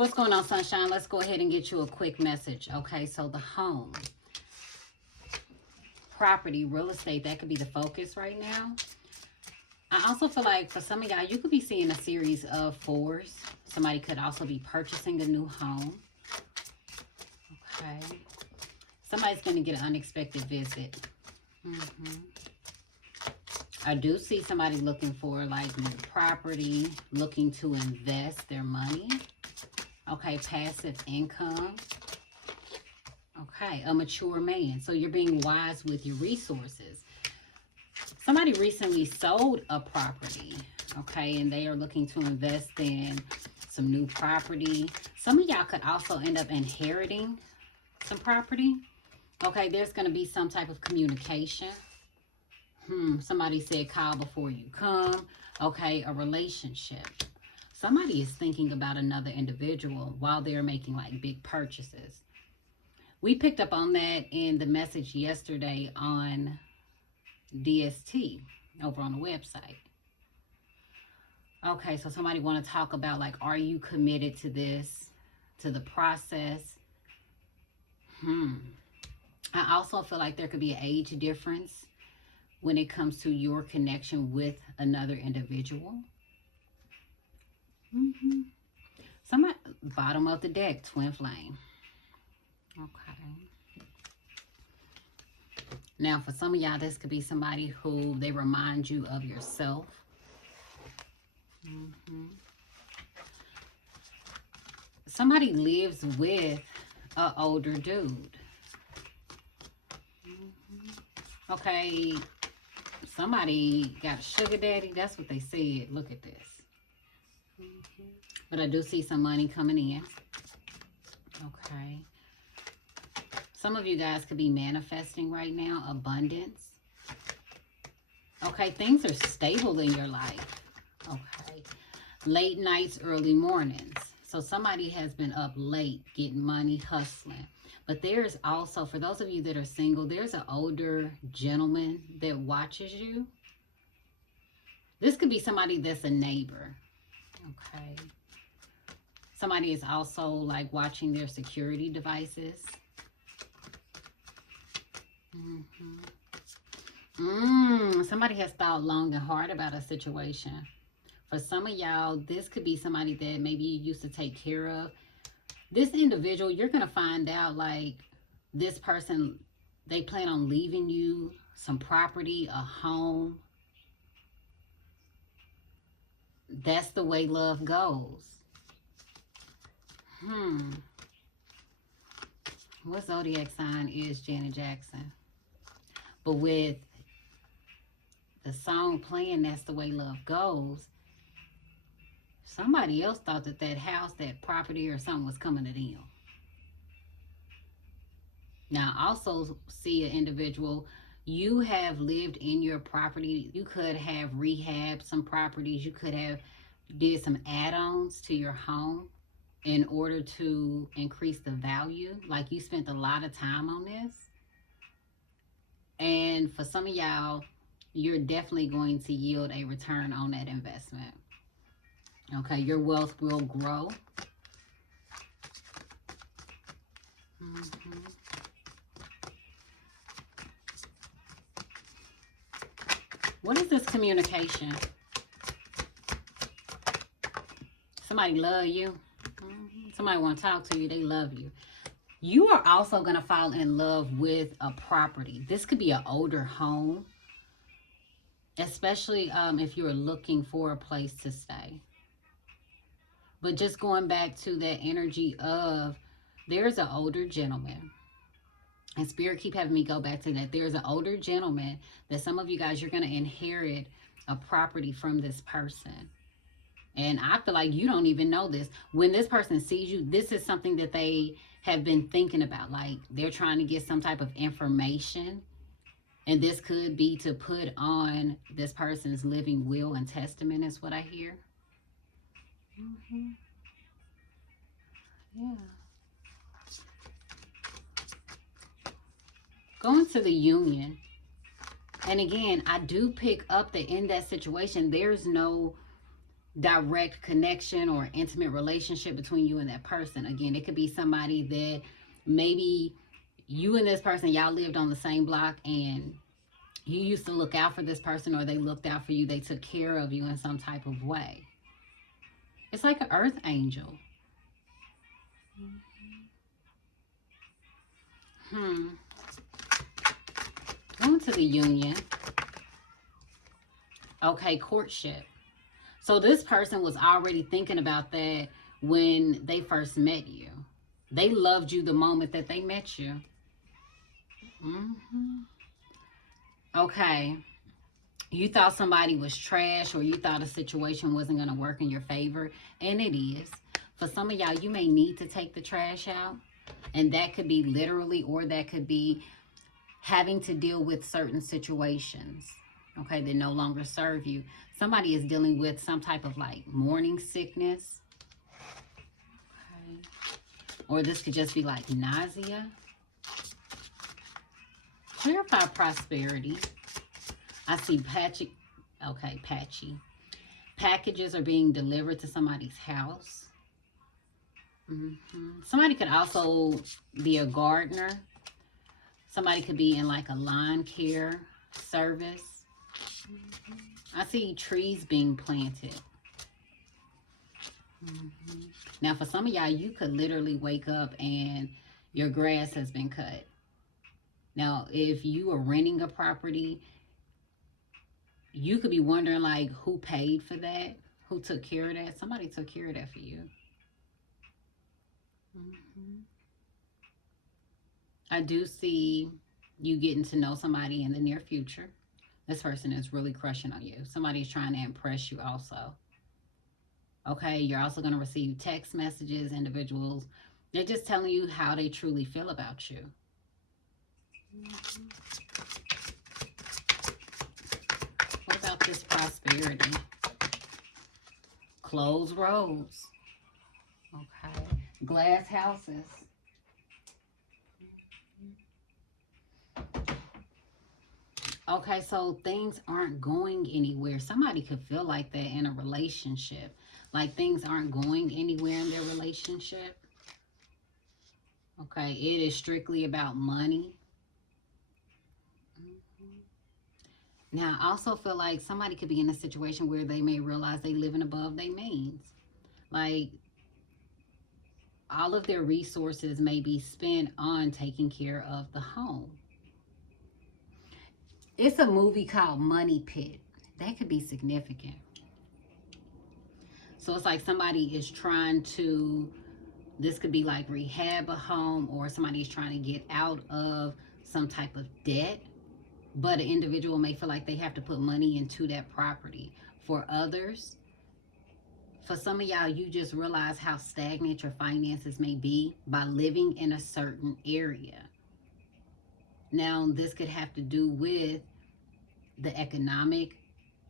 What's going on, sunshine? Let's go ahead and get you a quick message. Okay, so the home, property, real estate, that could be the focus right now. I also feel like for some of y'all, you could be seeing a series of fours. Somebody could also be purchasing a new home. Okay. Somebody's going to get an unexpected visit. I do see somebody looking for like new property, looking to invest their money. Okay, passive income. Okay, a mature man. So you're being wise with your resources. Somebody recently sold a property, okay, and they are looking to invest in some new property. Some of y'all could also end up inheriting some property. Okay, there's going to be some type of communication. Somebody said call before you come. Okay, a relationship. Somebody is thinking about another individual while they're making like big purchases. We picked up on that in the message yesterday on DST over on the website. Okay, so somebody want to talk about like, are you committed to this, to the process? I also feel like there could be an age difference when it comes to your connection with another individual. Somebody, bottom of the deck, twin flame. Okay. Now, for some of y'all, this could be somebody who they remind you of yourself. Somebody lives with an older dude. Okay. Somebody got a sugar daddy. That's what they said. Look at this. But I do see some money coming in. Okay. Some of you guys could be manifesting right now abundance. Okay, things are stable in your life. Okay. Late nights, early mornings. So somebody has been up late getting money, hustling. But there's also, for those of you that are single, there's an older gentleman that watches you. This could be somebody that's a neighbor. Okay. Somebody is also like watching their security devices. Somebody has thought long and hard about a situation. For some of y'all, this could be somebody that maybe you used to take care of. This individual, you're going to find out like this person, they plan on leaving you some property, a home. That's the way love goes. What zodiac sign is Janet Jackson? But with the song playing, that's the way love goes. Somebody else thought that that house, that property or something was coming to them. Now, I also see an individual, you have lived in your property. You could have rehabbed some properties. You could have did some add-ons to your home in order to increase the value. Like you spent a lot of time on this. And for some of y'all, you're definitely going to yield a return on that investment. Okay, your wealth will grow. What is this communication? Somebody love you. Somebody want to talk to you. They love you. You are also going to fall in love with a property. This could be an older home, especially if you're looking for a place to stay. But just going back to that energy of, there's an older gentleman. And Spirit keep having me go back to that. There's an older gentleman that some of you guys, you're going to inherit a property from this person. And I feel like you don't even know this. When this person sees you, this is something that they have been thinking about. Like they're trying to get some type of information. And this could be to put on this person's living will and testament is what I hear. Yeah. Going to the union. And again, I do pick up that in that situation, there's no direct connection or intimate relationship between you and that person. Again, it could be somebody that maybe you and this person, y'all lived on the same block, and you used to look out for this person, or they looked out for you. They took care of you in some type of way. It's like an earth angel. Going to the union. Okay, courtship. So this person was already thinking about that when they first met you. They loved you the moment that they met you. Okay. You thought somebody was trash, or you thought a situation wasn't going to work in your favor. And it is. For some of y'all, you may need to take the trash out. And that could be literally, or that could be having to deal with certain situations, okay, that no longer serve you. Somebody is dealing with some type of like morning sickness. Okay. Or this could just be like nausea. Clarify prosperity. I see patchy. Okay, patchy. Packages are being delivered to somebody's house. Somebody could also be a gardener. Somebody could be in like a lawn care service. I see trees being planted. Now, for some of y'all, you could literally wake up and your grass has been cut. Now, if you are renting a property, you could be wondering like who paid for that, who took care of that. Somebody took care of that for you. I do see you getting to know somebody in the near future. This person is really crushing on you. Somebody's trying to impress you also. Okay, you're also going to receive text messages, individuals. They're just telling you how they truly feel about you. What about this prosperity? Closed roads. Okay. Glass houses. Okay, so things aren't going anywhere. Somebody could feel like that in a relationship. Like things aren't going anywhere in their relationship. Okay, it is strictly about money. Now, I also feel like somebody could be in a situation where they may realize they living above their means. Like, all of their resources may be spent on taking care of the home. It's a movie called Money Pit. That could be significant. So it's like somebody is trying to, this could be like rehab a home, or somebody is trying to get out of some type of debt. But an individual may feel like they have to put money into that property. For others, for some of y'all, you just realize how stagnant your finances may be by living in a certain area. Now, this could have to do with the economic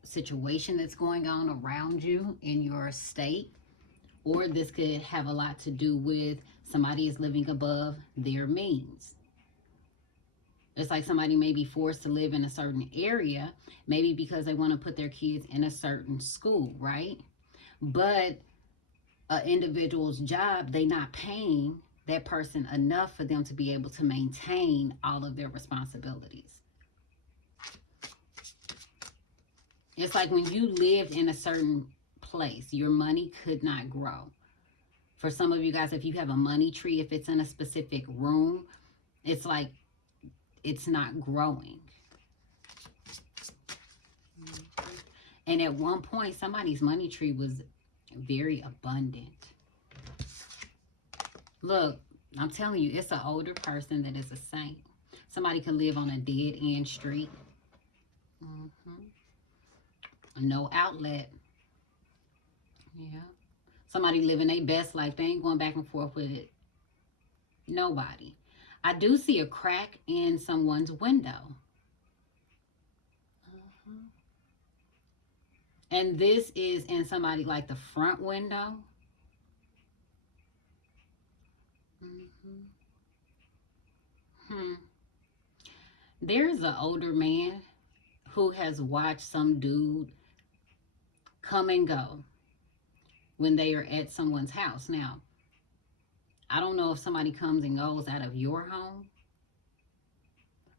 situation that's going on around you in your state, or this could have a lot to do with somebody is living above their means. It's like somebody may be forced to live in a certain area, maybe because they want to put their kids in a certain school, right? But an individual's job, they not paying that person enough for them to be able to maintain all of their responsibilities. It's like when you lived in a certain place, your money could not grow. For some of you guys, if you have a money tree, if it's in a specific room, it's like it's not growing. And at one point, somebody's money tree was very abundant. Look, I'm telling you, it's an older person that is a saint. Somebody could live on a dead-end street. No outlet. Yeah. Somebody living their best life. They ain't going back and forth with it. Nobody. I do see a crack in someone's window. And this is in somebody like the front window. There's an older man who has watched some dude come and go. when they are at someone's house. Now, I don't know if somebody comes and goes out of your home,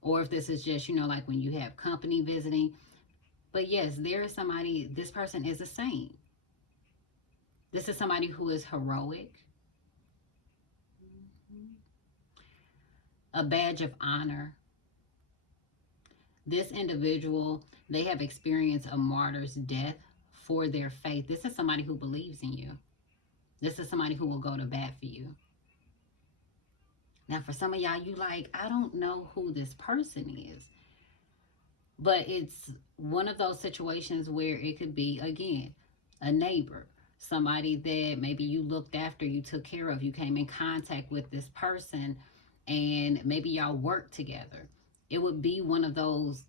or if this is just, you know, like when you have company visiting. But yes, there is somebody, this person is a saint. This is somebody who is heroic. A badge of honor. This individual, they have experienced a martyr's death for their faith. This is somebody who believes in you. This is somebody who will go to bat for you. Now, for some of y'all, you like, I don't know who this person is. But it's one of those situations where it could be, again, a neighbor. Somebody that maybe you looked after, you took care of, you came in contact with this person, and maybe y'all worked together. It would be one of those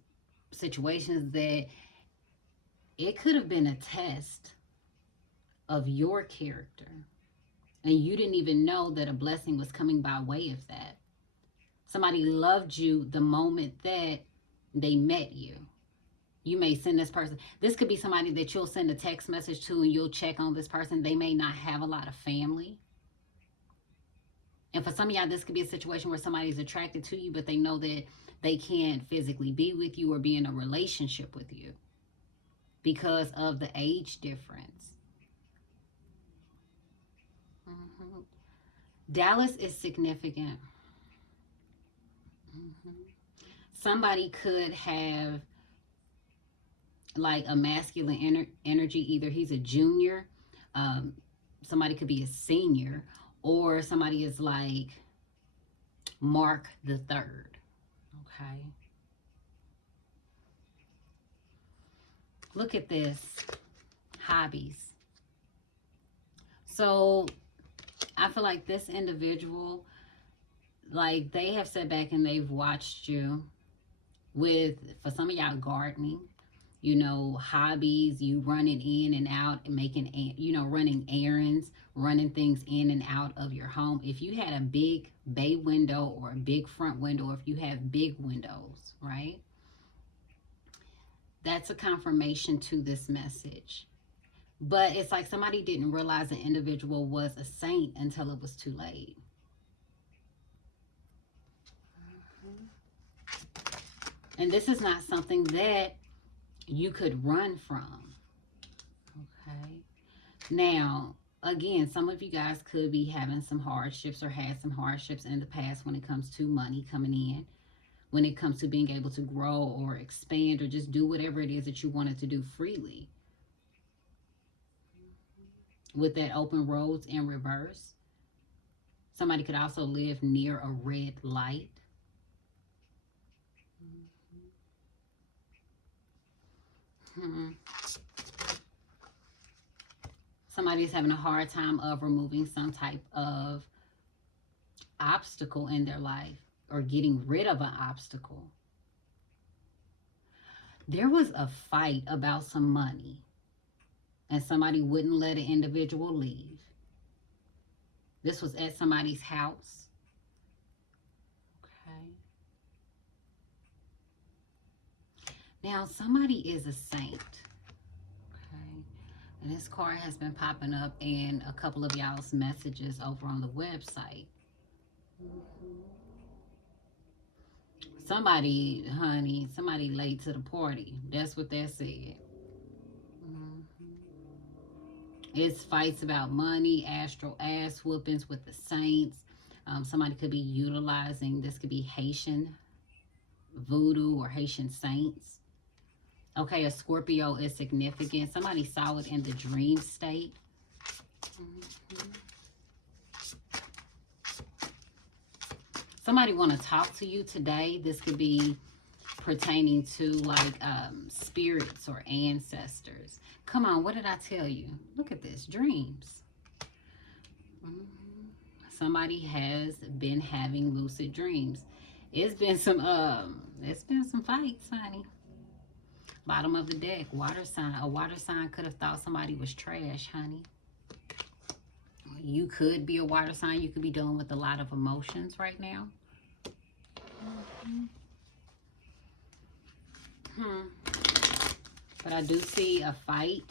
situations that it could have been a test of your character. And you didn't even know that a blessing was coming by way of that. Somebody loved you the moment that they met you. You may send this person. This could be somebody that you'll send a text message to and you'll check on this person. They may not have a lot of family. And for some of y'all, this could be a situation where somebody's attracted to you, but they know that they can't physically be with you or be in a relationship with you because of the age difference. Dallas is significant. Somebody could have like a masculine energy. Either he's a junior, somebody could be a senior, or somebody is like Mark the Third. Okay. Look at this. Hobbies. So I feel like this individual, like they have sat back and they've watched you with, for some of y'all, gardening, you know, hobbies, you running in and out and making, you know, running errands, running things in and out of your home. If you had a big bay window or a big front window, or if you have big windows, right? That's a confirmation to this message. But it's like somebody didn't realize an individual was a saint until it was too late. And this is not something that you could run from. Okay. Now, again, some of you guys could be having some hardships or had some hardships in the past when it comes to money coming in, when it comes to being able to grow or expand or just do whatever it is that you wanted to do freely. With that open roads in reverse. Somebody could also live near a red light. Somebody is having a hard time of removing some type of obstacle in their life or getting rid of an obstacle. There was a fight about some money and somebody wouldn't let an individual leave. This was at somebody's house. Okay. Now, somebody is a saint. Okay. And this card has been popping up in a couple of y'all's messages over on the website. Somebody, honey, somebody late to the party. That's what that said. It's fights about money, astral ass whoopings with the saints. Somebody could be utilizing, this could be Haitian voodoo or Haitian saints. Okay, a Scorpio is significant. Somebody saw it in the dream state. Somebody want to talk to you today. This could be pertaining to like spirits or ancestors. Come on, what did I tell you? Look at this, dreams. Somebody has been having lucid dreams. It's been some fights, honey. Bottom of the deck, water sign. A water sign could have thought somebody was trash, honey. You could be a water sign. You could be dealing with a lot of emotions right now. But I do see a fight.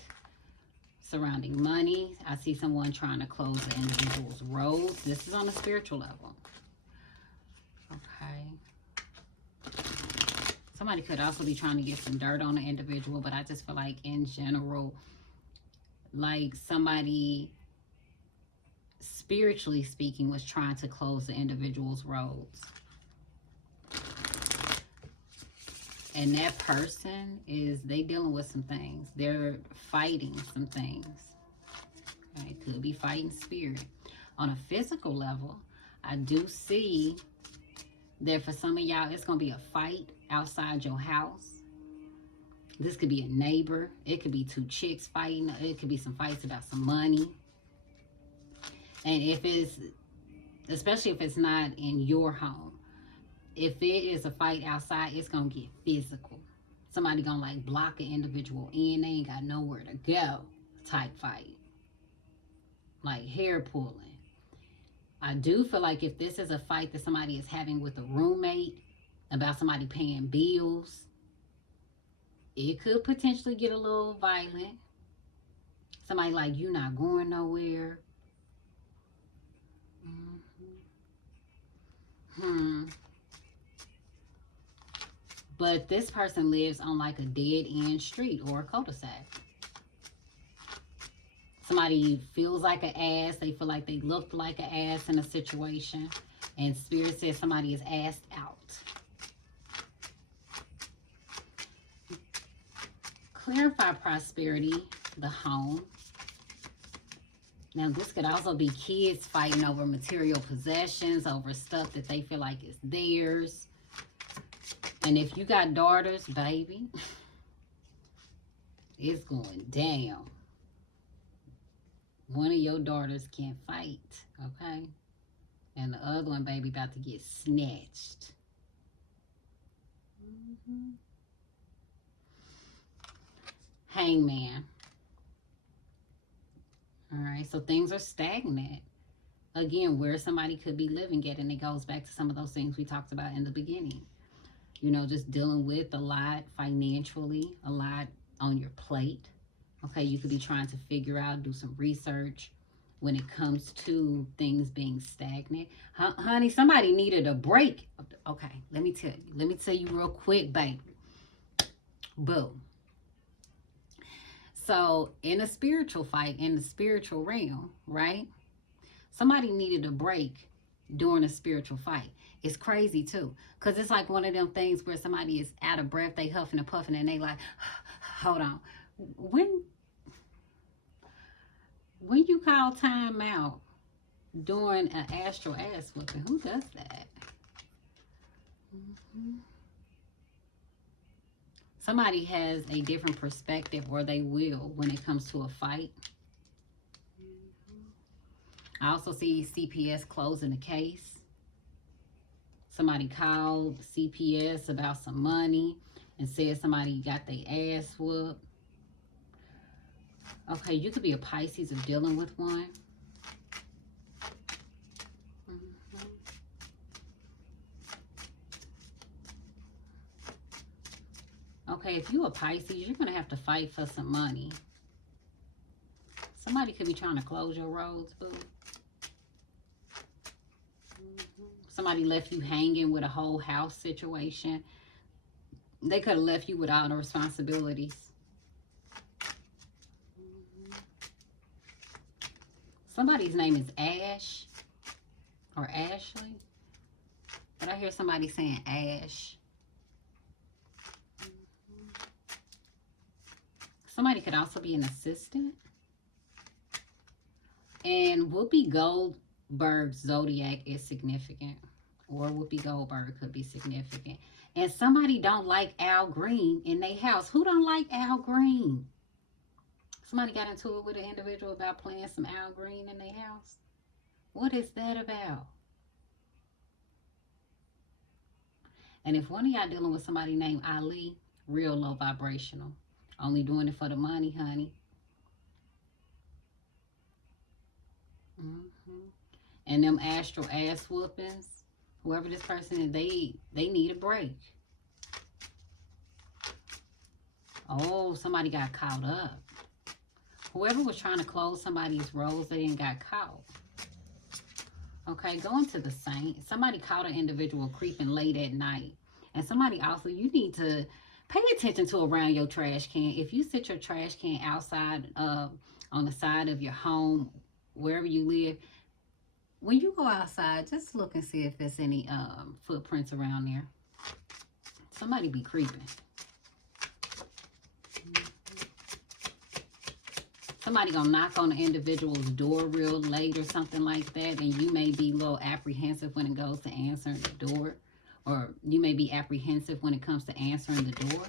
surrounding money. I see someone trying to close the individual's roads. This is on a spiritual level. Okay. Somebody could also be trying to get some dirt on the individual, but I just feel like in general, like somebody, spiritually speaking, was trying to close the individual's roads. And that person they dealing with some things. They're fighting some things. Okay? It could be fighting spirit. On a physical level, I do see that for some of y'all, it's going to be a fight outside your house. This could be a neighbor. It could be two chicks fighting. It could be some fights about some money. And especially if it's not in your home, if it is a fight outside, it's going to get physical. Somebody going to like block an individual in. They ain't got nowhere to go type fight. Like hair pulling. I do feel like if this is a fight that somebody is having with a roommate about somebody paying bills, it could potentially get a little violent. Somebody like, you not going nowhere. But this person lives on like a dead-end street or a cul-de-sac. Somebody feels like an ass. They feel like they looked like an ass in a situation. And Spirit says somebody is assed out. Clarify prosperity, the home. Now, this could also be kids fighting over material possessions, over stuff that they feel like is theirs. And if you got daughters, baby, it's going down. One of your daughters can fight, okay? And the other one, baby, about to get snatched. Hangman. All right, so things are stagnant. Again, where somebody could be living at, and it goes back to some of those things we talked about in the beginning. You know, just dealing with a lot financially, a lot on your plate. Okay, you could be trying to figure out, do some research when it comes to things being stagnant. Honey, somebody needed a break. Okay, let me tell you. Let me tell you real quick, baby. Boom. So, in a spiritual fight, in the spiritual realm, right? Somebody needed a break during a spiritual fight. It's crazy too, because it's like one of them things where somebody is out of breath, they huffing and puffing, and they like, hold on. When you call time out during an astral ass whooping, who does that? Somebody has a different perspective, or they will, when it comes to a fight. I also see CPS closing the case. Somebody called CPS about some money and said somebody got their ass whooped. Okay, you could be a Pisces of dealing with one. Okay, if you're a Pisces, you're going to have to fight for some money. Somebody could be trying to close your roads, boo. Somebody left you hanging with a whole house situation. They could have left you with all the responsibilities. Somebody's name is Ash or Ashley. But I hear somebody saying Ash. Somebody could also be an assistant. And Whoopi Goldberg's zodiac is significant. Or Whoopi Goldberg could be significant. And somebody don't like Al Green in their house. Who don't like Al Green? Somebody got into it with an individual about playing some Al Green in their house. What is that about? And if one of y'all dealing with somebody named Ali, real low vibrational. Only doing it for the money, honey. And them astral ass whoopings, whoever this person is, they need a break. Oh, somebody got caught up. Whoever was trying to close somebody's rose, they didn't got caught. Okay, going to the saint. Somebody caught an individual creeping late at night. And somebody also, you need to pay attention to around your trash can. If you sit your trash can outside on the side of your home, wherever you live, when you go outside, just look and see if there's any footprints around there. Somebody be creeping. Somebody gonna knock on the individual's door real late or something like that, and you may be a little apprehensive when it goes to answering the door, or you may be apprehensive when it comes to answering the door.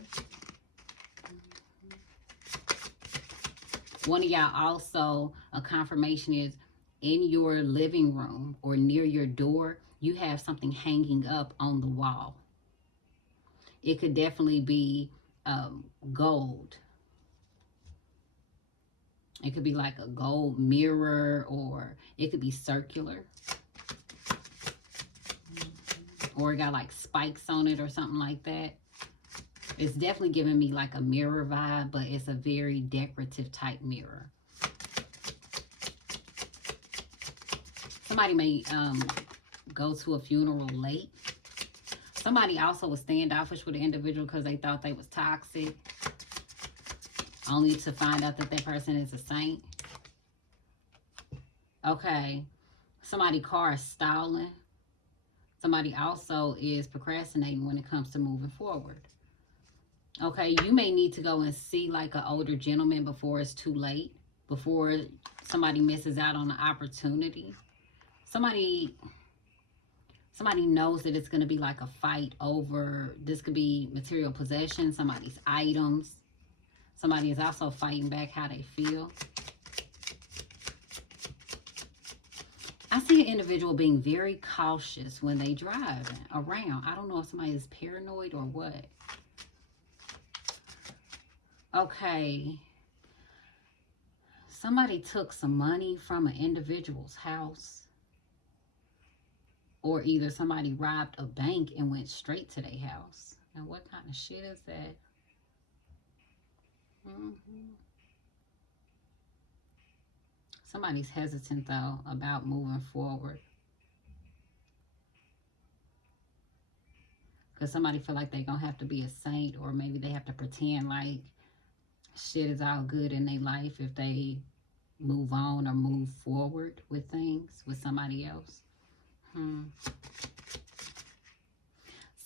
One of y'all also, a confirmation is in your living room or near your door, you have something hanging up on the wall. It could definitely be gold. It could be like a gold mirror, or it could be circular. Or it got like spikes on it or something like that. It's definitely giving me like a mirror vibe, but it's a very decorative type mirror. Somebody may go to a funeral late. Somebody also was standoffish with an individual because they thought they was toxic, only to find out that that person is a saint. Okay, somebody's car is stalling. Somebody also is procrastinating when it comes to moving forward. Okay, you may need to go and see like an older gentleman before it's too late, before somebody misses out on the opportunity. Somebody knows that it's going to be like a fight over, this could be material possession, somebody's items. Somebody is also fighting back how they feel. I see an individual being very cautious when they drive around. I don't know if somebody is paranoid or what. Okay. Somebody took some money from an individual's house. Or either somebody robbed a bank and went straight to their house. Now, what kind of shit is that? Somebody's hesitant, though, about moving forward. Because somebody feel like they're going to have to be a saint, or maybe they have to pretend like shit is all good in their life if they move on or move forward with things with somebody else.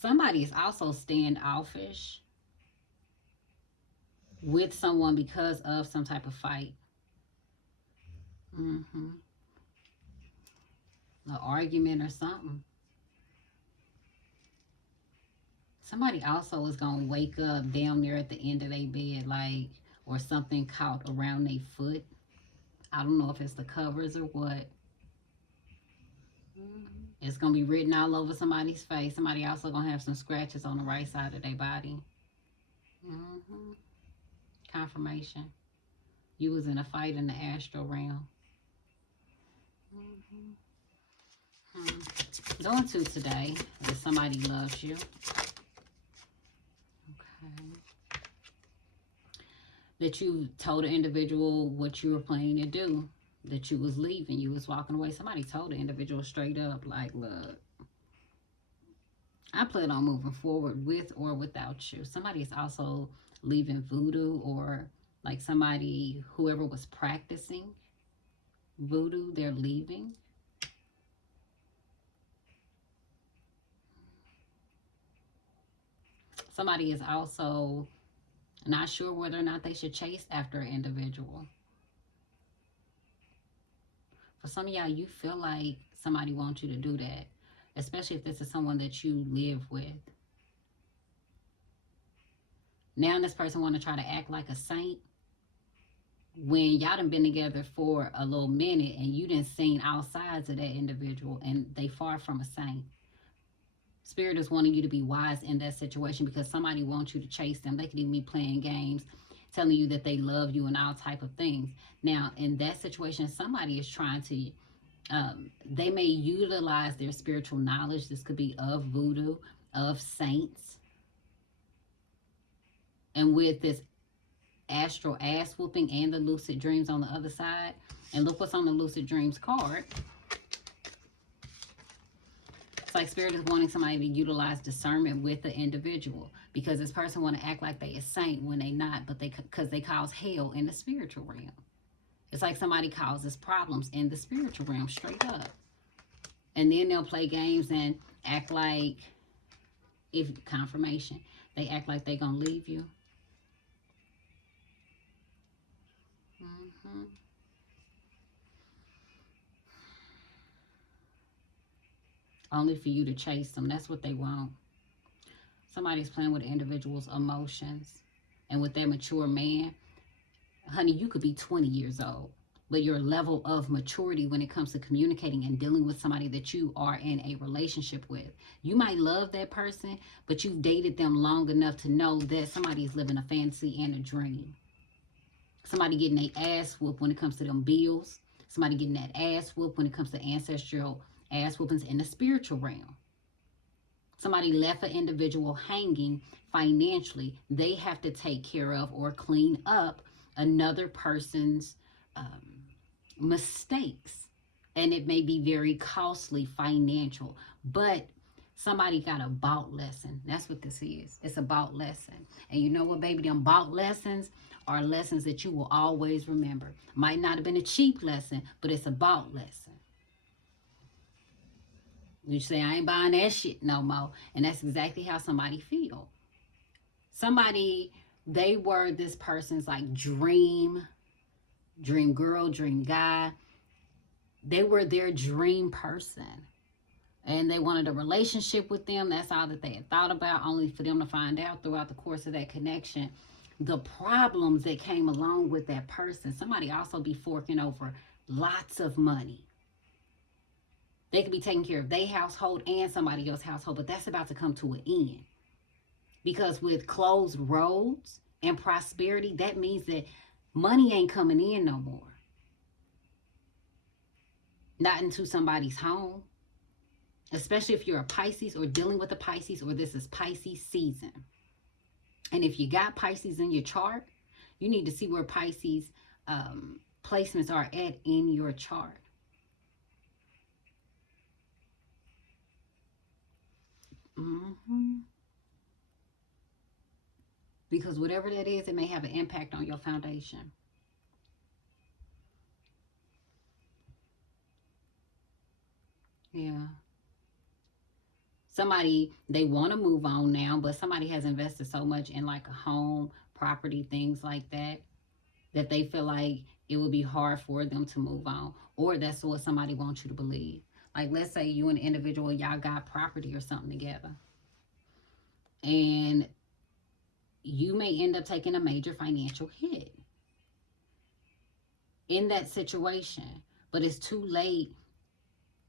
Somebody is also standoffish with someone because of some type of fight. An argument or something. Somebody also is going to wake up down there at the end of their bed, like, or something caught around their foot. I don't know if it's the covers or what. It's going to be written all over somebody's face. Somebody also going to have some scratches on the right side of their body. Confirmation. You was in a fight in the astral realm. Going to today that somebody loves you. Okay. That you told the individual what you were planning to do. That you was leaving. You was walking away. Somebody told the individual straight up, like, look, I plan on moving forward with or without you. Somebody is also leaving voodoo, or like somebody, whoever was practicing voodoo, they're leaving. Somebody is also not sure whether or not they should chase after an individual. For some of y'all, you feel like somebody wants you to do that, especially if this is someone that you live with. Now this person want to try to act like a saint when y'all done been together for a little minute and you done seen all sides of that individual, and they far from a saint. Spirit is wanting you to be wise in that situation, because somebody wants you to chase them. They could even be playing games, telling you that they love you and all type of things. Now, in that situation, somebody is trying to, they may utilize their spiritual knowledge. This could be of voodoo, of saints. And with this astral ass whooping and the lucid dreams on the other side. And look what's on the lucid dreams card. It's like Spirit is wanting somebody to utilize discernment with the individual, because this person want to act like they a saint when they not, but because they cause hell in the spiritual realm. It's like somebody causes problems in the spiritual realm, straight up. And then they'll play games and act like, if confirmation, they act like they gonna leave you. Only for you to chase them. That's what they want. Somebody's playing with an individual's emotions. And with that mature man, honey, you could be 20 years old, but your level of maturity when it comes to communicating and dealing with somebody that you are in a relationship with. You might love that person, but you've dated them long enough to know that somebody's living a fantasy and a dream. Somebody getting their ass whooped when it comes to them bills. Somebody getting that ass whooped when it comes to ancestral ass whoopings in the spiritual realm. Somebody left an individual hanging financially. They have to take care of or clean up another person's mistakes. And it may be very costly financial. But somebody got a bought lesson. That's what this is. It's a bought lesson. And you know what, baby? Them bought lessons are lessons that you will always remember. Might not have been a cheap lesson, but it's a bought lesson. You say, I ain't buying that shit no more. And that's exactly how somebody feel. Somebody, they were this person's like dream girl, dream guy. They were their dream person. And they wanted a relationship with them. That's all that they had thought about, only for them to find out throughout the course of that connection the problems that came along with that person. Somebody also be forking over lots of money. They could be taking care of their household and somebody else's household, but that's about to come to an end. Because with closed roads and prosperity, that means that money ain't coming in no more. Not into somebody's home. Especially if you're a Pisces or dealing with a Pisces, or this is Pisces season. And if you got Pisces in your chart, you need to see where Pisces placements are at in your chart. Because whatever that is, it may have an impact on your foundation. Yeah. Somebody, they want to move on now, but somebody has invested so much in like a home, property, things like that, that they feel like it would be hard for them to move on. Or that's what somebody wants you to believe. Like, let's say you and an individual, y'all got property or something together. And you may end up taking a major financial hit in that situation. But it's too late,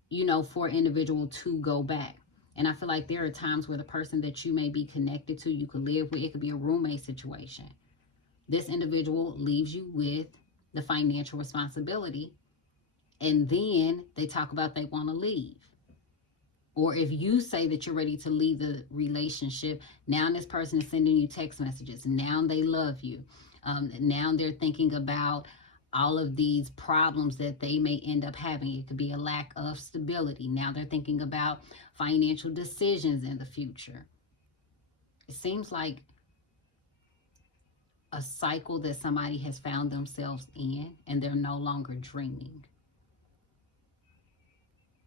you know, for an individual to go back. And I feel like there are times where the person that you may be connected to, you could live with, it could be a roommate situation. This individual leaves you with the financial responsibility. And then they talk about they want to leave. Or if you say that you're ready to leave the relationship, now this person is sending you text messages. Now they love you. Now they're thinking about all of these problems that they may end up having. It could be a lack of stability. Now they're thinking about financial decisions in the future. It seems like a cycle that somebody has found themselves in, and they're no longer dreaming.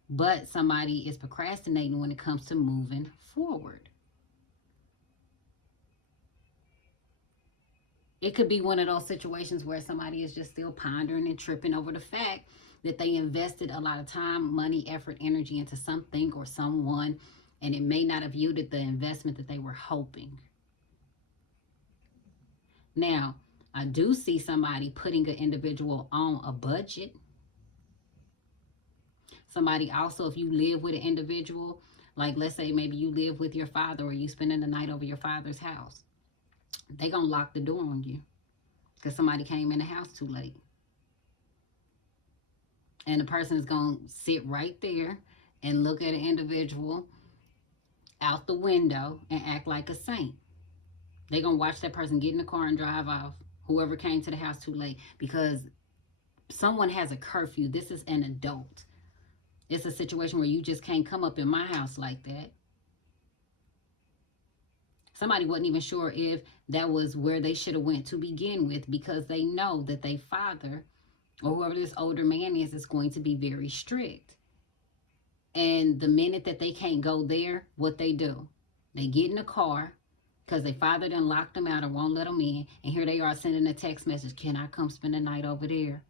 But somebody is procrastinating when it comes to moving forward. It could be one of those situations where somebody is just still pondering and tripping over the fact that they invested a lot of time, money, effort, energy into something or someone, and it may not have yielded the investment that they were hoping. Now, I do see somebody putting an individual on a budget. Somebody also, if you live with an individual, like let's say maybe you live with your father or you spending the night over your father's house, they gonna lock the door on you because somebody came in the house too late. And the person is gonna sit right there and look at an individual out the window and act like a saint. They gonna watch that person get in the car and drive off, Whoever came to the house too late, because someone has a curfew. This is an adult. It's a situation where you just can't come up in my house like that. Somebody wasn't even sure if that was where they should have went to begin with, because they know that their father or whoever this older man is going to be very strict. And the minute that they can't go there, what they do? They get in the car because their father done locked them out or won't let them in. And here they are sending a text message, can I come spend the night over there?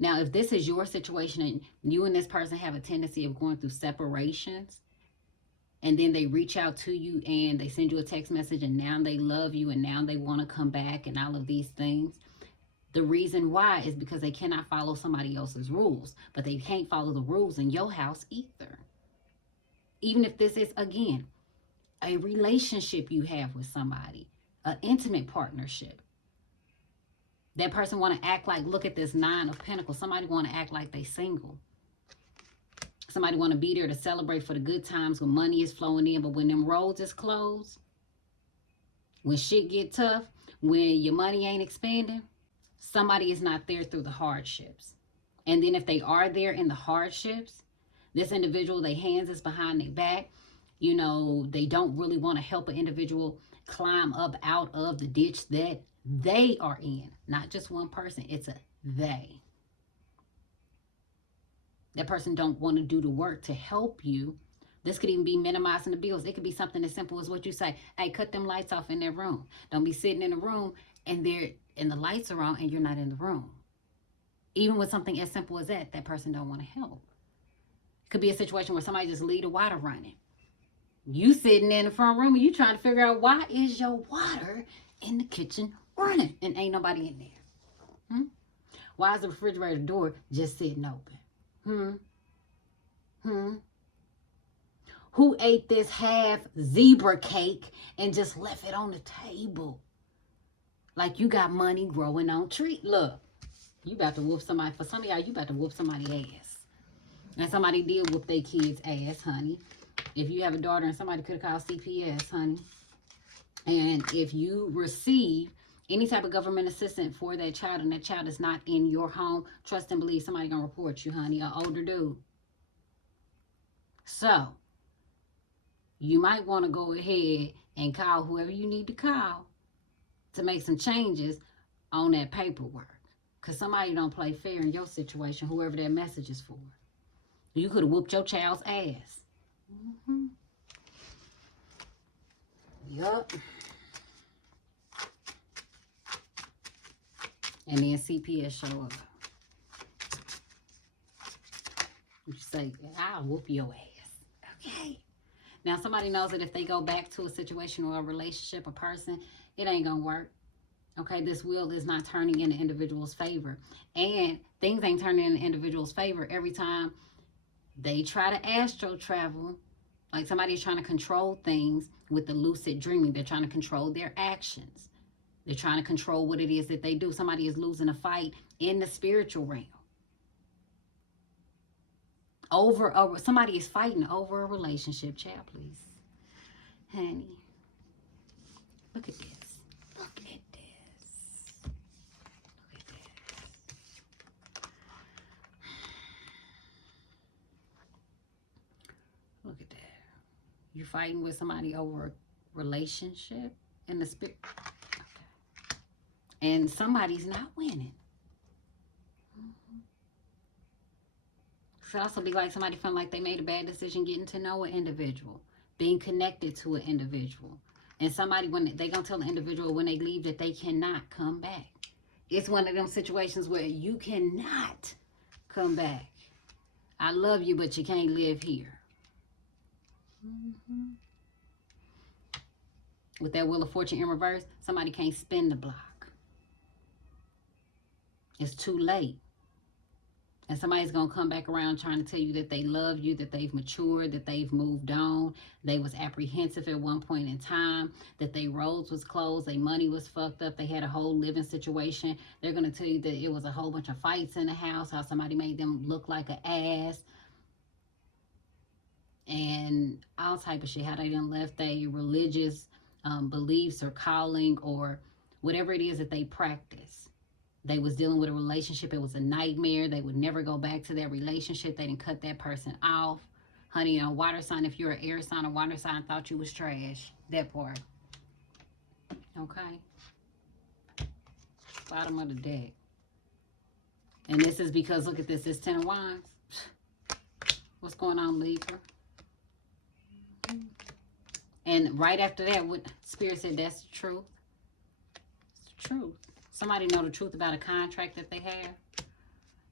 Now, if this is your situation and you and this person have a tendency of going through separations, and then they reach out to you and they send you a text message and now they love you and now they want to come back and all of these things, the reason why is because they cannot follow somebody else's rules, but they can't follow the rules in your house either. Even if this is, again, a relationship you have with somebody, an intimate partnership. That person want to act like, look at this 9 of Pentacles. Somebody want to act like they single. Somebody want to be there to celebrate for the good times when money is flowing in, but when them roads is closed, when shit get tough, when your money ain't expanding, somebody is not there through the hardships. And then if they are there in the hardships, this individual, their hands is behind their back. You know, they don't really want to help an individual climb up out of the ditch that they are in. Not just one person, it's a they. That person don't want to do the work to help you. This could even be minimizing the bills. It could be something as simple as what you say. Hey, cut them lights off in their room. Don't be sitting in the room and the lights are on and you're not in the room. Even with something as simple as that, that person don't want to help. It could be a situation where somebody just leave the water running. You sitting in the front room and you trying to figure out, why is your water in the kitchen running and ain't nobody in there? Why is the refrigerator door just sitting open? Who ate this half zebra cake and just left it on the table? Like you got money growing on tree. Look, you about to whoop somebody. For some of y'all, you about to whoop somebody's ass. And somebody did whoop their kid's ass, honey. If you have a daughter and somebody could have called CPS, honey. And if you receive any type of government assistance for that child and that child is not in your home, trust and believe somebody gonna report you, honey. An older dude. So, you might want to go ahead and call whoever you need to call to make some changes on that paperwork. Because somebody don't play fair in your situation, whoever that message is for. You could have whooped your child's ass. Yup. And then CPS show up. You say, I'll whoop your ass. Okay. Now, somebody knows that if they go back to a situation or a relationship, a person, it ain't going to work. Okay, this wheel is not turning in the individual's favor. And things ain't turning in the individual's favor every time they try to astro travel. Like somebody's trying to control things with the lucid dreaming. They're trying to control their actions. They're trying to control what it is that they do. Somebody is losing a fight in the spiritual realm. Somebody is fighting over a relationship. Child, please. Honey. Look at this. Look at this. Look at this. Look at that. You're fighting with somebody over a relationship in the spirit. Okay. And somebody's not winning. It could also be like somebody feeling like they made a bad decision getting to know an individual, being connected to an individual. And somebody, when they going to tell the individual when they leave that they cannot come back. It's one of them situations where you cannot come back. I love you, but you can't live here. With that Wheel of Fortune in reverse, somebody can't spin the block. It's too late. And somebody's going to come back around trying to tell you that they love you, that they've matured, that they've moved on. They was apprehensive at one point in time, that their roads was closed, their money was fucked up, they had a whole living situation. They're going to tell you that it was a whole bunch of fights in the house, how somebody made them look like an ass. And all type of shit, how they done left their religious beliefs or calling or whatever it is that they practice. They was dealing with a relationship. It was a nightmare. They would never go back to that relationship. They didn't cut that person off. Honey, you know, water sign, if you're an air sign or water sign, thought you was trash. That part. Okay. Bottom of the deck. And this is because, look at this. It's 10 of Wands. What's going on, Libra? And right after that, what Spirit said, that's the truth. It's the truth. Somebody know the truth about a contract that they have.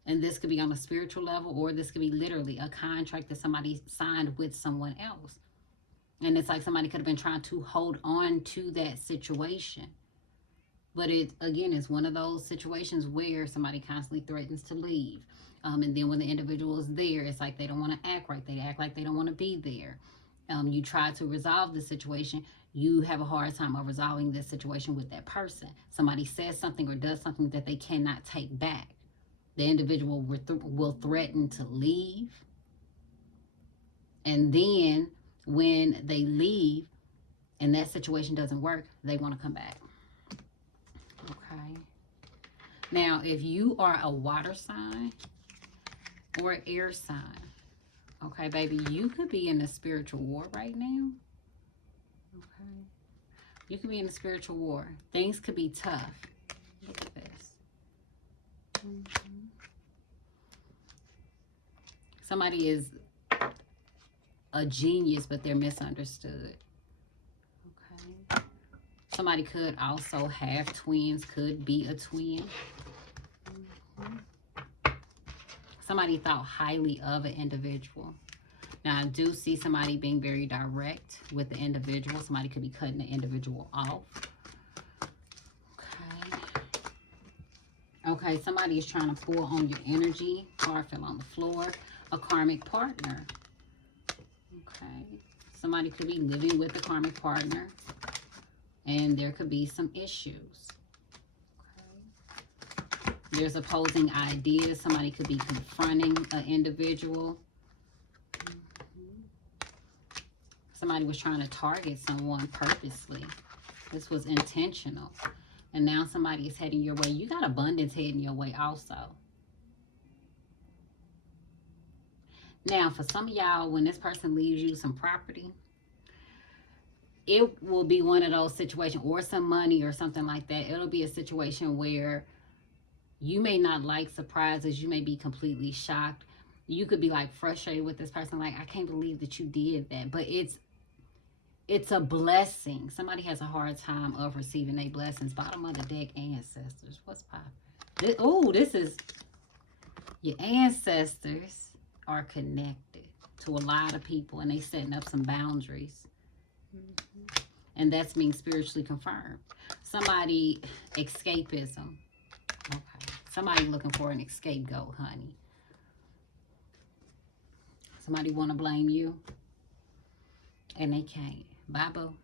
And this could be on a spiritual level, or this could be literally a contract that somebody signed with someone else. And it's like somebody could have been trying to hold on to that situation. But it, again, is one of those situations where somebody constantly threatens to leave. And then when the individual is there, it's like they don't want to act right. They act like they don't want to be there. You try to resolve the situation. You have a hard time of resolving this situation with that person. Somebody says something or does something that they cannot take back. The individual will threaten to leave. And then when they leave and that situation doesn't work, they want to come back. Okay. Now, if you are a water sign or an air sign, okay, baby, you could be in a spiritual war right now. Okay. You could be in a spiritual war. Things could be tough. Look at this. Somebody is a genius, but they're misunderstood. Okay. Somebody could also have twins, could be a twin. Somebody thought highly of an individual. Now, I do see somebody being very direct with the individual. Somebody could be cutting the individual off. Okay, somebody is trying to pull on your energy. Card fell on the floor. A karmic partner. Okay. Somebody could be living with a karmic partner. And there could be some issues. Okay. There's opposing ideas. Somebody could be confronting an individual. Somebody was trying to target someone purposely. This was intentional. And now somebody is heading your way. You got abundance heading your way also. Now, for some of y'all, when this person leaves you some property, it will be one of those situations, or some money or something like that. It'll be a situation where you may not like surprises. You may be completely shocked. You could be like frustrated with this person. Like, I can't believe that you did that. But it's a blessing. Somebody has a hard time of receiving their blessings. Bottom of the deck, ancestors. What's poppin'? Oh, this is your ancestors are connected to a lot of people, and they setting up some boundaries. And that's being spiritually confirmed. Somebody, escapism. Okay. Somebody looking for an scapegoat, honey. Somebody want to blame you, and they can't. Bye, boo.